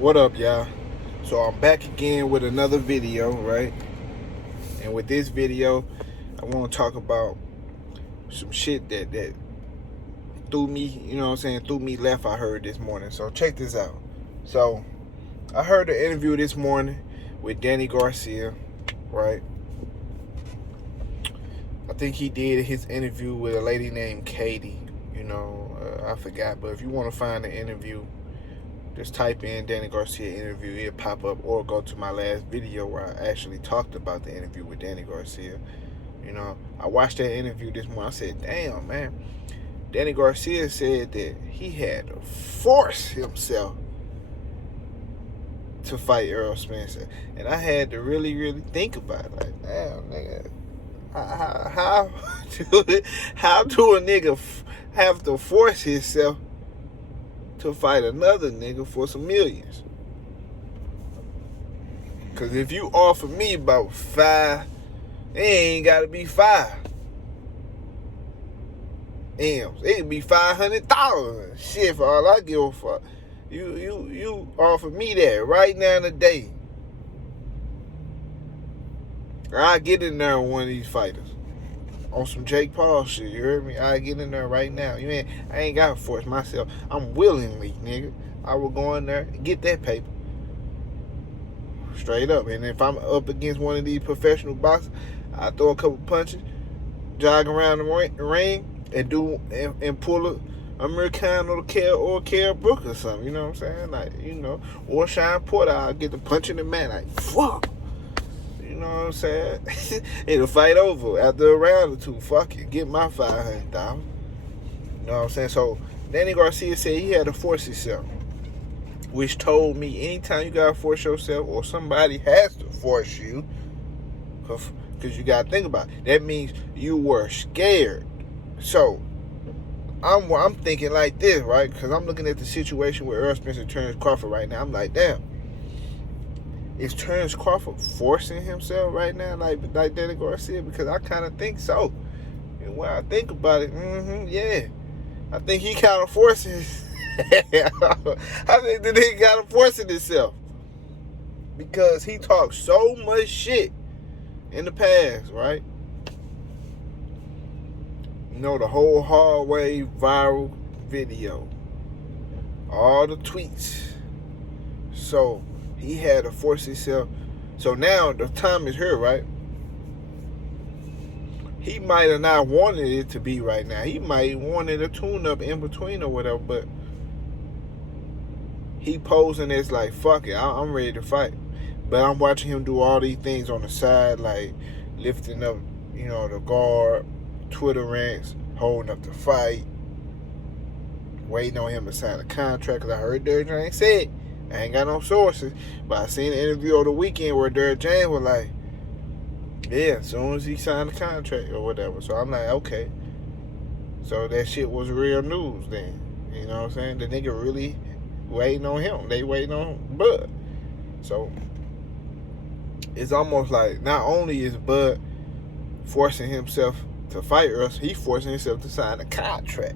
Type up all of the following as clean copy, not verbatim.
What up, y'all? So I'm back again with another video, right? And with this video, I want to talk about some shit that threw me, threw me left. I heard this morning. So check this out. So I heard an interview this morning with Danny Garcia, right? I think he did his interview with a lady named Katie. I forgot, but if you want to find the interview, just type in Danny Garcia interview, it'll pop up, or go to my last video where I actually talked about the interview with Danny Garcia. I watched that interview this morning. I said, damn, man. Danny Garcia said that he had to force himself to fight Errol Spence. And I had to really, really think about it. Like, damn, nigga, how do a nigga have to force himself to fight another nigga for some millions? Cause if you offer me about 5, it ain't gotta be 5 M's. It could be $500,000. Shit, for all I give a fuck. You offer me that right now today, I get in there with one of these fighters on some Jake Paul shit. You heard me? I get in there right now. I ain't gotta force myself. I'm willingly, nigga. I will go in there and get that paper. Straight up. And if I'm up against one of these professional boxers, I throw a couple punches, jog around the ring, and pull a Americano or Kell Brook or something. You know what I'm saying? Or Sean Porter. I'll get the punch in the man. Like, fuck. You know what I'm saying? It'll fight over after a round or two. Fuck it. Get my $500,000. You know what I'm saying? So, Danny Garcia said he had to force himself, which told me anytime you gotta force yourself, or somebody has to force you, because you gotta think about it, that means you were scared. So I'm thinking like this, right? Because I'm looking at the situation with Errol Spence and Terence Crawford right now. I'm like, damn, is Terence Crawford forcing himself right now, like Danny Garcia? Because I kind of think so. And when I think about it, yeah, I think he kind of forcing. I think that he kind of forcing himself, because he talked so much shit in the past, right? The whole hallway viral video, all the tweets. So he had to force himself. So now the time is here, right? He might have not wanted it to be right now. He might wanted a tune-up in between or whatever, but he posing as like, fuck it, I'm ready to fight. But I'm watching him do all these things on the side, like lifting up, the guard, Twitter rants, holding up the fight, waiting on him to sign a contract. Because I heard Derrick James say it. I ain't got no sources, but I seen an interview over the weekend where Derrick James was like, yeah, as soon as he signed the contract or whatever. So I'm like, okay. So that shit was real news then. You know what I'm saying? The nigga really waiting on him. They waiting on Bud. So it's almost like not only is Bud forcing himself to fight us, he forcing himself to sign a contract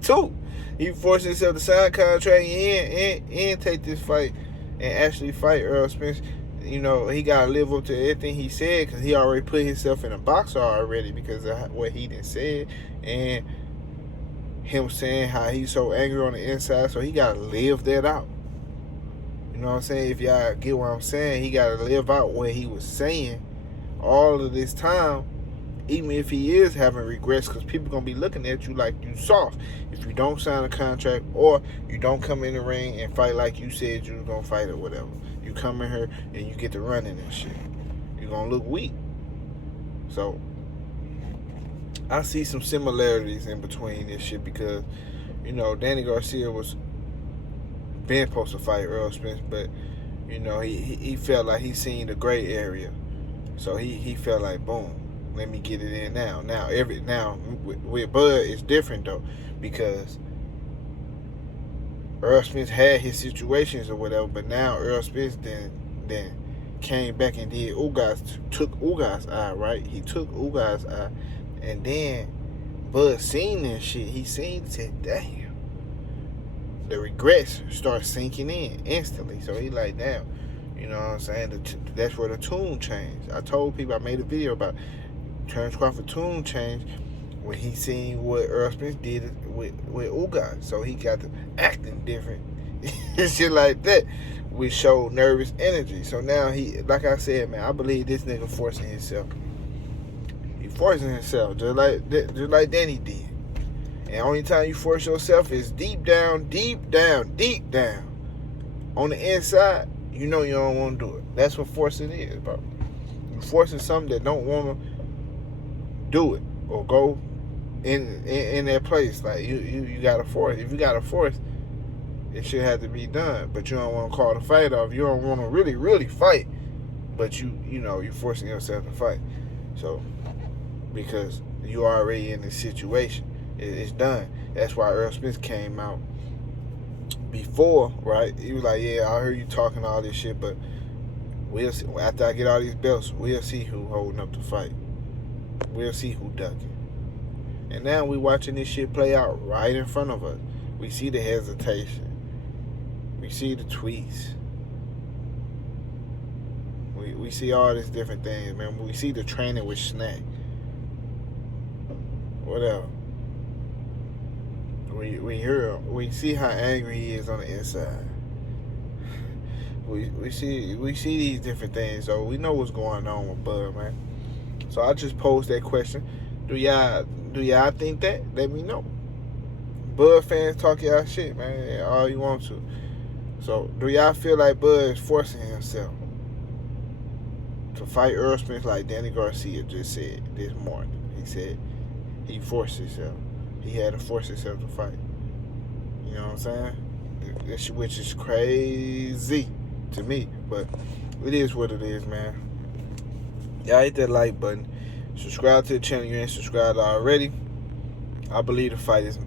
too. He forcing himself to sign a contract and take this fight and actually fight Errol Spence. He gotta live up to everything he said, because he already put himself in a box already because of what he done said, and him saying how he's so angry on the inside. So he gotta live that out. You know what I'm saying? If y'all get what I'm saying, he gotta live out what he was saying all of this time, even if he is having regrets, because people gonna be looking at you like you soft if you don't sign a contract, or you don't come in the ring and fight like you said you was gonna fight or whatever. You come in here and you get to running and shit, you're gonna look weak. So I see some similarities in between this shit, because Danny Garcia was been supposed to fight Errol Spence, but he felt like he seen the gray area, so he felt like, boom, let me get it in now. Now with Bud it's different though, because Errol Spence had his situations or whatever, but now Errol Spence then came back and took Ugas eye, right? He took Ugas eye, and then Bud seen that shit. He seen and said, damn, the regrets start sinking in instantly. So he like, damn, you know what I'm saying? That's where the tune changed. I told people, I made a video about Terence Crawford tune change when he seen what Errol Spence did with Ugas. So he got to acting different and shit like that. We showed nervous energy. So now he, like I said, man, I believe this nigga forcing himself. He forcing himself just like Danny did. And the only time you force yourself is deep down. On the inside, you know you don't want to do it. That's what forcing is, bro. You're forcing something that don't want to do it or go in that place. Like you got to force. If you got to force, it should have to be done. But you don't want to call the fight off. You don't want to really fight. But you're forcing yourself to fight. So because you already in this situation. It's done. That's why Errol Spence came out before, right? He was like, yeah, I heard you talking all this shit, but we'll see. After I get all these belts, we'll see who holding up the fight. We'll see who ducking. And now we watching this shit play out right in front of us. We see the hesitation. We see the tweets. We see all these different things, man. We see the training with Snack. Whatever. We see how angry he is on the inside. We see these different things, so we know what's going on with Bud, man. So I just posed that question. Do y'all think that? Let me know. Bud fans, talk y'all shit, man, all you want to. So do y'all feel like Bud is forcing himself to fight Errol Spence like Danny Garcia just said this morning? He said he forced himself. He had to force himself to fight. You know what I'm saying? Which is crazy to me. But it is what it is, man. Y'all hit that like button. Subscribe to the channel if you ain't subscribed already. I believe the fight is,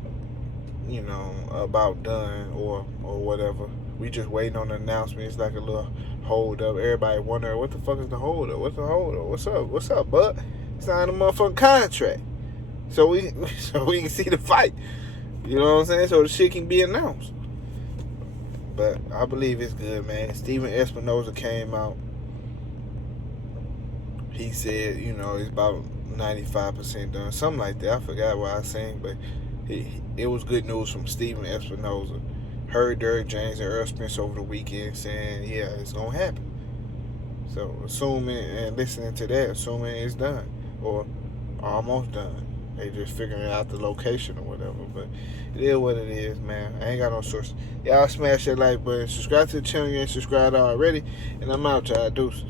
about done or whatever. We just waiting on the announcement. It's like a little hold up. Everybody wondering, what the fuck is the hold up? What's the hold up? What's up, bud? Sign a motherfucking contract. So we can see the fight. You know what I'm saying? So the shit can be announced. But I believe it's good, man. Steven Espinoza came out. He said, it's about 95% done. Something like that. I forgot what I was saying, but it was good news from Steven Espinoza. Heard Derrick James and Errol Spence over the weekend saying, yeah, it's going to happen. So assuming and listening to that, assuming it's done or almost done. They just figuring out the location or whatever. But it is what it is, man. I ain't got no source. Y'all smash that like button. Subscribe to the channel if you ain't subscribed already. And I'm out, y'all. Deuces.